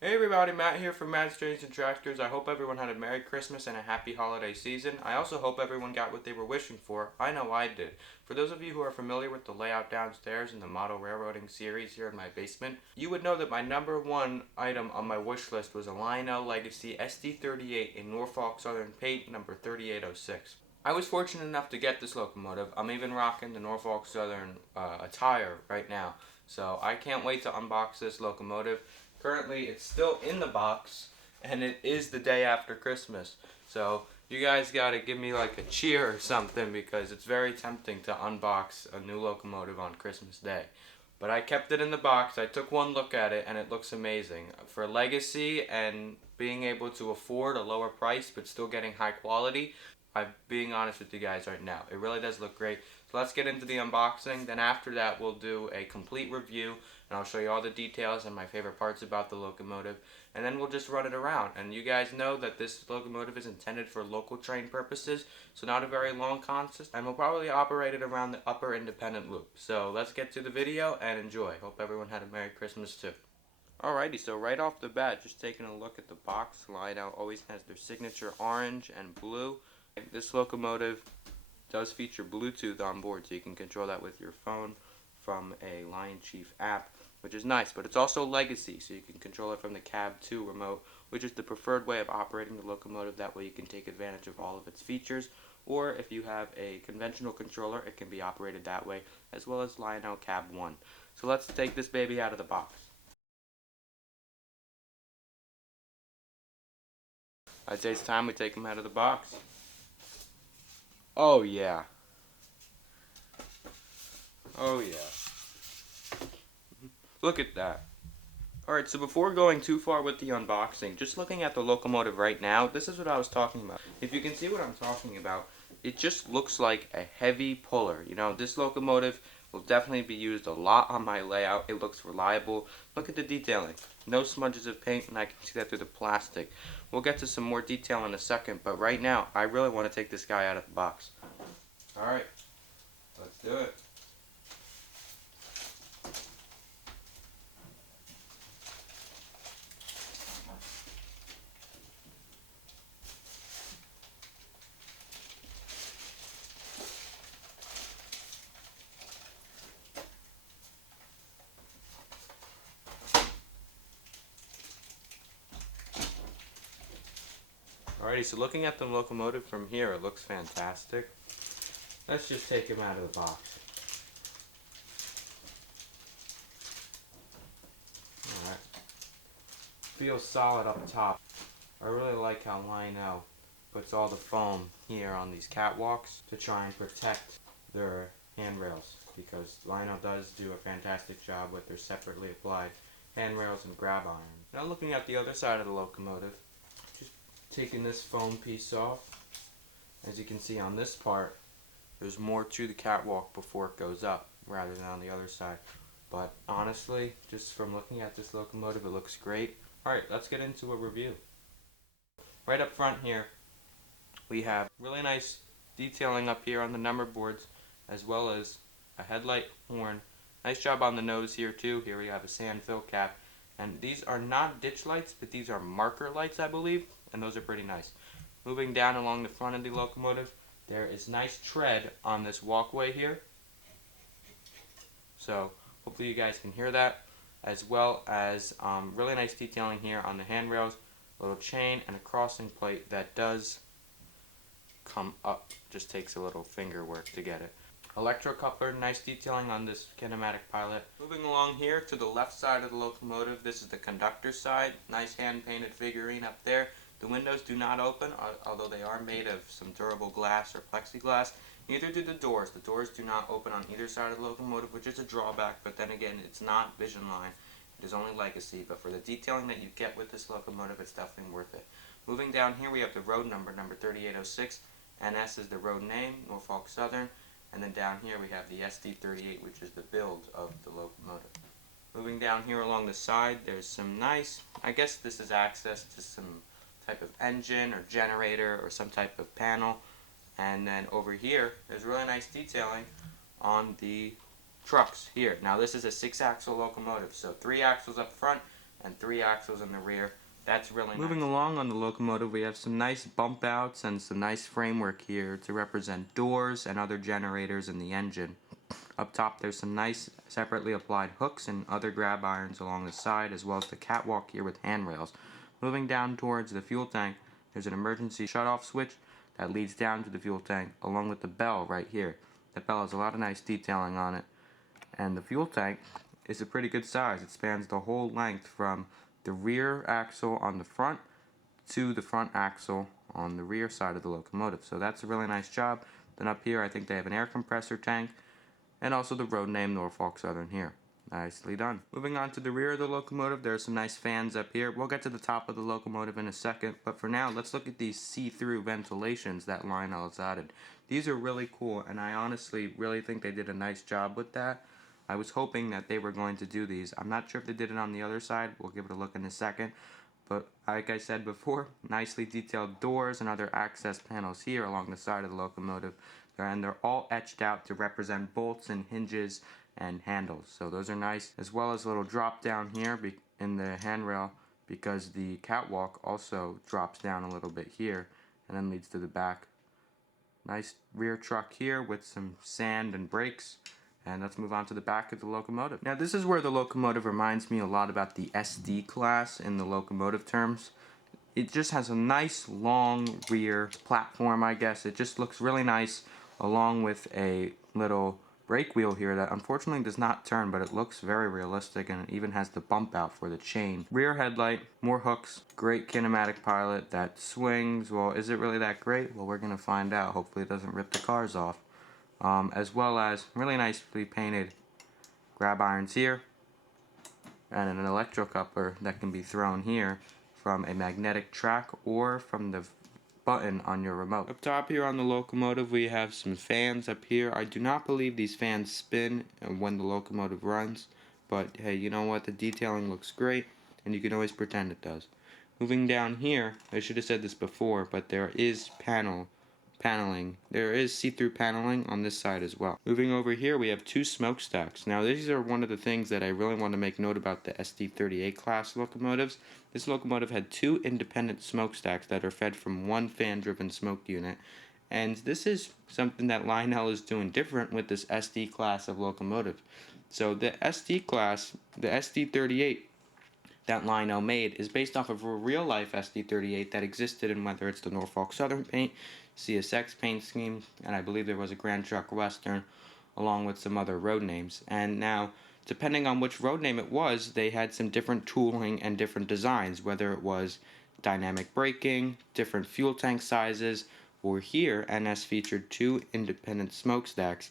Hey everybody, Matt here from Matt's Trains and Tractors. I hope everyone had a Merry Christmas and a Happy Holiday season. I also hope everyone got what they were wishing for. I know I did. For those of you who are familiar with the layout downstairs in the model railroading series here in my basement, you would know that my number one item on my wish list was a Lionel Legacy SD38 in Norfolk Southern paint number 3806. I was fortunate enough to get this locomotive. I'm even rocking the Norfolk Southern attire right now. So I can't wait to unbox this locomotive. Currently, it's still in the box, and it is the day after Christmas. So you guys gotta give me like a cheer or something because it's very tempting to unbox a new locomotive on Christmas Day. But I kept it in the box. I took one look at it, and it looks amazing. For legacy and being able to afford a lower price but still getting high quality, I'm being honest with you guys right now. It really does look great. So let's get into the unboxing. Then after that, we'll do a complete review, and I'll show you all the details and my favorite parts about the locomotive. And then we'll just run it around. And you guys know that this locomotive is intended for local train purposes, so not a very long consist. And we'll probably operate it around the upper independent loop. So let's get to the video and enjoy. Hope everyone had a Merry Christmas too. Alrighty, so right off the bat, just taking a look at the box, Lionel always has their signature orange and blue. This locomotive does feature Bluetooth on board, so you can control that with your phone from a Lion Chief app, which is nice. But it's also legacy, so you can control it from the Cab 2 remote, which is the preferred way of operating the locomotive. That way you can take advantage of all of its features. Or if you have a conventional controller, it can be operated that way, as well as Lionel Cab 1. So let's take this baby out of the box. I'd say it's time we take him out of the box. Oh yeah. Oh yeah. Look at that. Alright, so before going too far with the unboxing, just looking at the locomotive right now, this is what I was talking about. If you can see what I'm talking about, it just looks like a heavy puller. You know, this locomotive will definitely be used a lot on my layout. It looks reliable. Look at the detailing. No smudges of paint, and I can see that through the plastic. We'll get to some more detail in a second, but right now, I really want to take this guy out of the box. Alright, let's do it. Alrighty, so looking at the locomotive from here, it looks fantastic. Let's just take him out of the box. Alright. Feels solid up top. I really like how Lionel puts all the foam here on these catwalks to try and protect their handrails, because Lionel does do a fantastic job with their separately applied handrails and grab irons. Now looking at the other side of the locomotive, just taking this foam piece off. As you can see on this part, there's more to the catwalk before it goes up rather than on the other side. But honestly, just from looking at this locomotive, it looks great. Alright, let's get into a review. Right up front here, we have really nice detailing up here on the number boards, as well as a headlight horn. Nice job on the nose here too. Here we have a sand fill cap. And these are not ditch lights, but these are marker lights, I believe. And those are pretty nice. Moving down along the front of the locomotive, there is nice tread on this walkway here. So hopefully you guys can hear that, as well as really nice detailing here on the handrails, a little chain and a crossing plate that does come up. Just takes a little finger work to get it. Electrocoupler, nice detailing on this kinematic pilot. Moving along here to the left side of the locomotive, this is the conductor side. Nice hand painted figurine up there. The windows do not open, although they are made of some durable glass or plexiglass. Neither do the doors. The doors do not open on either side of the locomotive, which is a drawback, but then again, it's not Vision Line. It is only legacy, but for the detailing that you get with this locomotive, it's definitely worth it. Moving down here, we have the road number, number 3806. NS is the road name, Norfolk Southern. And then down here, we have the SD38, which is the build of the locomotive. Moving down here along the side, there's some nice, I guess this is access to some type of engine or generator or some type of panel. And then over here, there's really nice detailing on the trucks here. Now this is a 6-axle locomotive, so 3 axles up front, and 3 axles in the rear. That's really nice. Moving along on the locomotive, we have some nice bump outs and some nice framework here to represent doors and other generators in the engine. Up top there's some nice separately applied hooks and other grab irons along the side, as well as the catwalk here with handrails. Moving down towards the fuel tank, there's an emergency shutoff switch that leads down to the fuel tank, along with the bell right here. The bell has a lot of nice detailing on it. And the fuel tank is a pretty good size. It spans the whole length from the rear axle on the front to the front axle on the rear side of the locomotive. So that's a really nice job. Then up here I think they have an air compressor tank and also the road name Norfolk Southern here. Nicely done. Moving on to the rear of the locomotive, there are some nice fans up here. We'll get to the top of the locomotive in a second, but for now let's look at these see-through ventilations that Lionel has added. These are really cool, and I honestly really think they did a nice job with that. I was hoping that they were going to do these. I'm not sure if they did it on the other side. We'll give it a look in a second. But like I said before, nicely detailed doors and other access panels here along the side of the locomotive. And they're all etched out to represent bolts and hinges and handles. So those are nice. As well as a little drop down here in the handrail, because the catwalk also drops down a little bit here and then leads to the back. Nice rear truck here with some sand and brakes. And let's move on to the back of the locomotive. Now this is where the locomotive reminds me a lot about the SD class in the locomotive terms. It just has a nice long rear platform, I guess. It just looks really nice, along with a little brake wheel here that unfortunately does not turn, but it looks very realistic, and it even has the bump out for the chain. Rear headlight, more hooks, great kinematic pilot that swings. Well, is it really that great? Well, we're gonna find out. Hopefully it doesn't rip the cars off. As well as really nicely painted grab irons here and an electrocoupler that can be thrown here from a magnetic track or from the button on your remote. Up top here on the locomotive we have some fans up here. I do not believe these fans spin when the locomotive runs, but hey, you know what, the detailing looks great and you can always pretend it does. Moving down here, I should have said this before, but there is paneling. There is see-through paneling on this side as well. Moving over here we have 2 smokestacks. Now these are one of the things that I really want to make note about the SD38 class locomotives. This locomotive had 2 independent smokestacks that are fed from one fan-driven smoke unit. And this is something that Lionel is doing different with this SD class of locomotive. So the SD class, the SD38 that Lionel made, is based off of a real-life SD38 that existed in whether it's the Norfolk Southern paint, CSX paint scheme, and I believe there was a Grand Truck Western, along with some other road names. And now, depending on which road name it was, they had some different tooling and different designs, whether it was dynamic braking, different fuel tank sizes, or here, NS featured 2 independent smokestacks.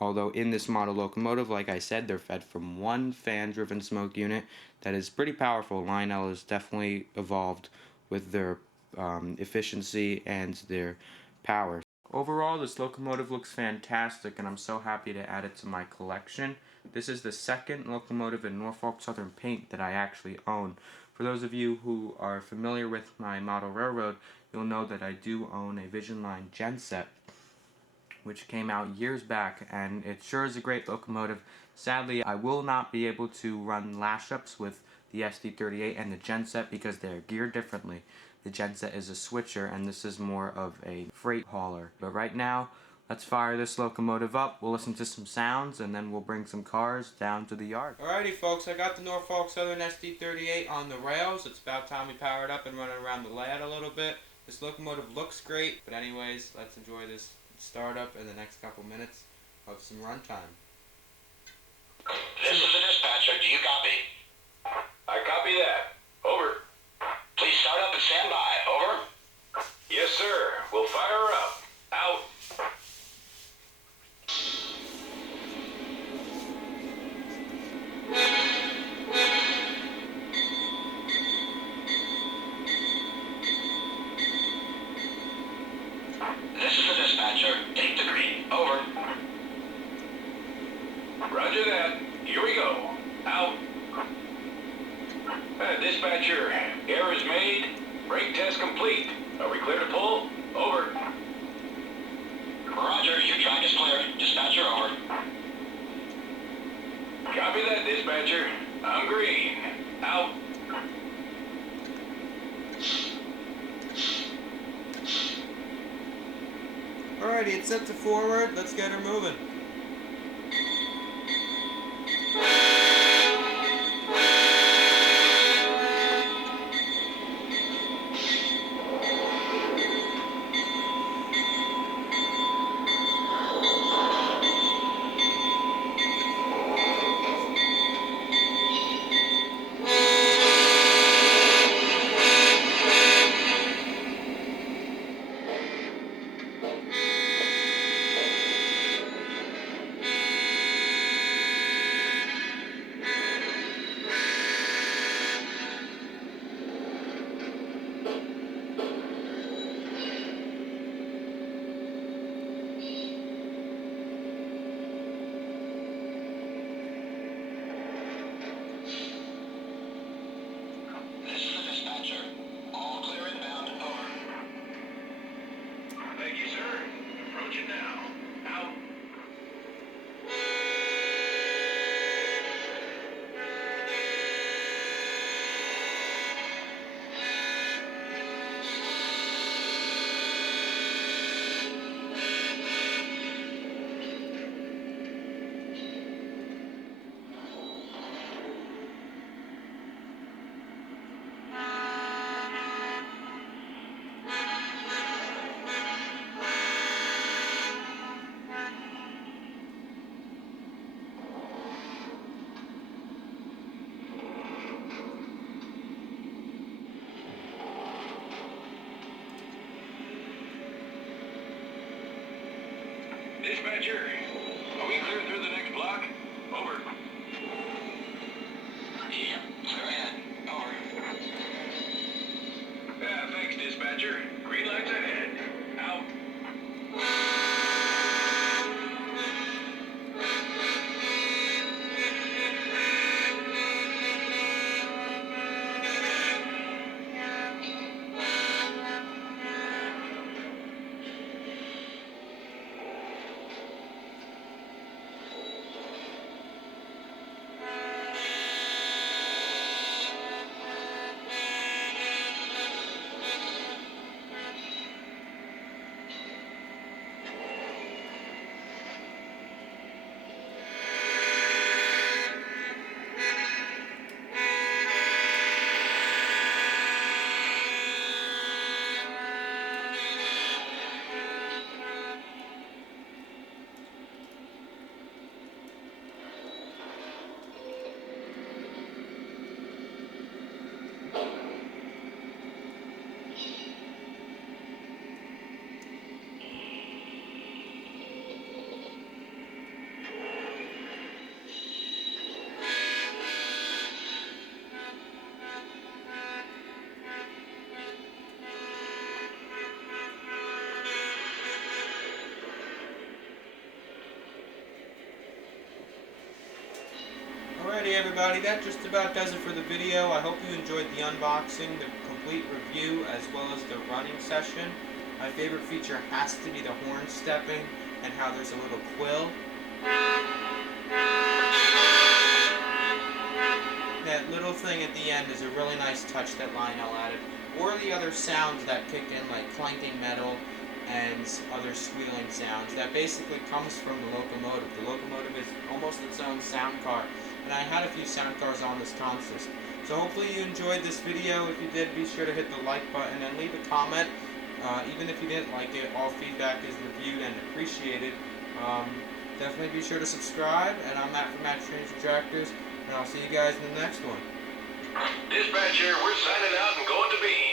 Although in this model locomotive, like I said, they're fed from one fan-driven smoke unit that is pretty powerful. Lionel has definitely evolved with their efficiency and their power. Overall, this locomotive looks fantastic, and I'm so happy to add it to my collection. This is the second locomotive in Norfolk Southern paint that I actually own. For those of you who are familiar with my model railroad, you'll know that I do own a Vision Line genset, which came out years back, and it sure is a great locomotive. Sadly, I will not be able to run lash-ups with the SD38 and the genset because they're geared differently. The genset is a switcher, and this is more of a freight hauler. But right now, let's fire this locomotive up. We'll listen to some sounds, and then we'll bring some cars down to the yard. Alrighty, folks, I got the Norfolk Southern SD38 on the rails. It's about time we power it up and run it around the layout a little bit. This locomotive looks great, but anyways, let's enjoy this startup in the next couple minutes of some runtime. This is the dispatcher. Do you copy? I copy that. Over. Please start up and stand by. Over. Yes, sir. We'll fire her up. Out. This is the dispatcher. Take the green. Over. Roger that. Here we go. Out. Dispatcher, error is made. Brake test complete. Are we clear to pull? Over. Roger, your track is clear. Dispatcher, over. Copy that, dispatcher. I'm green. Out. Alrighty, it's set to forward. Let's get her moving. This is the dispatcher. All clear inbound. Over. Thank you, sir. Approaching now. Out. Dispatcher, are we clear through the next block? Over. Yep, clear ahead. Over. Yeah, thanks, dispatcher. Green lights ahead. Out. Alrighty everybody, that just about does it for the video. I hope you enjoyed the unboxing, the complete review, as well as the running session. My favorite feature has to be the horn stepping and how there's a little quill. That little thing at the end is a really nice touch that Lionel added. Or the other sounds that kick in, like clanking metal and other squealing sounds. That basically comes from the locomotive. The locomotive is almost its own sound car. And I had a few sound cars on this consist. So hopefully you enjoyed this video. If you did, be sure to hit the like button and leave a comment. Even if you didn't like it, all feedback is reviewed and appreciated. Definitely be sure to subscribe. And I'm Matt from Matt Trains and Tractors. And I'll see you guys in the next one. Dispatcher, we're signing out and going to beam.